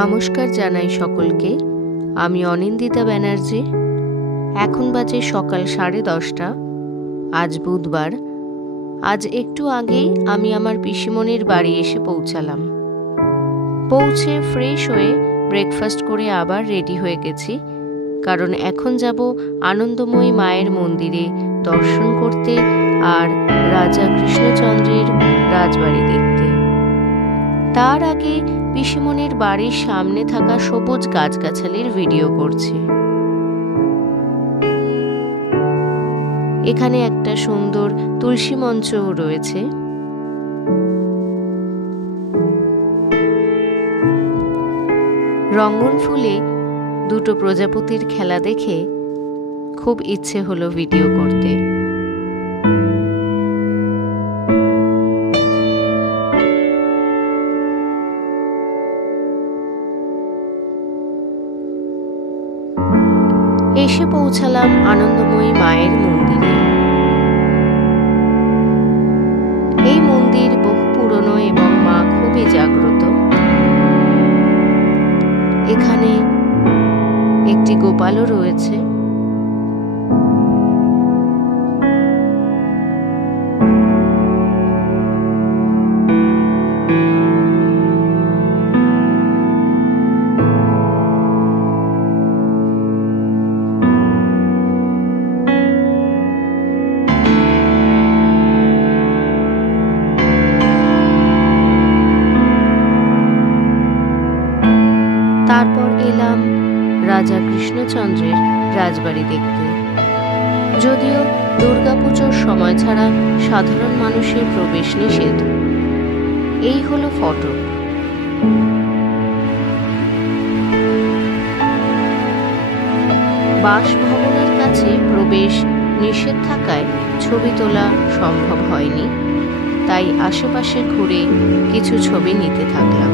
নমস্কার জানাই সকলকে। আমি অনিন্দিতা ব্যানার্জি। এখন বাজে সকাল 10:30। আজ বুধবার। আজ একটু আগেই আমি আমার পিসিমণির বাড়ি এসে পৌঁছালাম। পৌঁছে ফ্রেশ হয়ে ব্রেকফাস্ট করে আবার রেডি হয়ে গেছি, কারণ এখন যাব আনন্দময়ী মায়ের মন্দিরে দর্শন করতে আর রাজা কৃষ্ণচন্দ্রের রাজবাড়ি দেখতে। তার আগে পিসিমণির বাড়ির সামনে থাকা সবুজ গাছগাছালির ভিডিও করছি। এখানে একটা সুন্দর তুলসী মঞ্চও রয়েছে। রঙ্গন ফুলে দুটো প্রজাপতির খেলা দেখে খুব ইচ্ছে হলো ভিডিও করতে। এসে পৌঁছালাম আনন্দময়ী মায়ের মন্দিরে। এই মন্দির বহু পুরনো এবং মা খুবই জাগ্রত। এখানে একটি গোপালও রয়েছে। তারপর এলাম রাজা কৃষ্ণচন্দ্রের রাজবাড়ি দেখতে। যদিও দুর্গাপুজোর সময় ছাড়া সাধারণ মানুষের প্রবেশ নিষেধ। এই হলো ফটো। বাসভবনের কাছে প্রবেশ নিষেধ থাকায় ছবি তোলা সম্ভব হয়নি, তাই আশেপাশে ঘুরে কিছু ছবি নিতে থাকলাম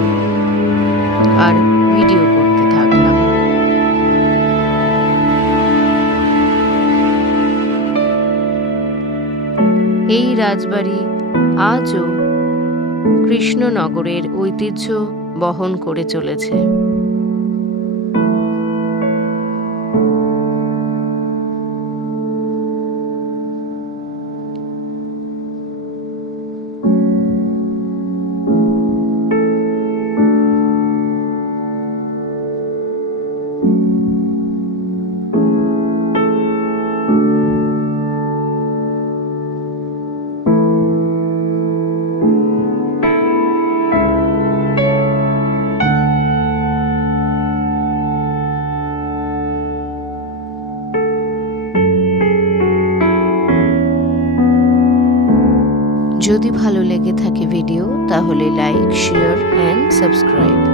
আর ভিডিও করতে থাকলাম। এই রাজবাড়ি আজও কৃষ্ণনগরের ঐতিহ্য বহন করে চলেছে। যদি ভালো লেগে থাকে ভিডিও, তাহলে লাইক, শেয়ার অ্যান্ড সাবস্ক্রাইব।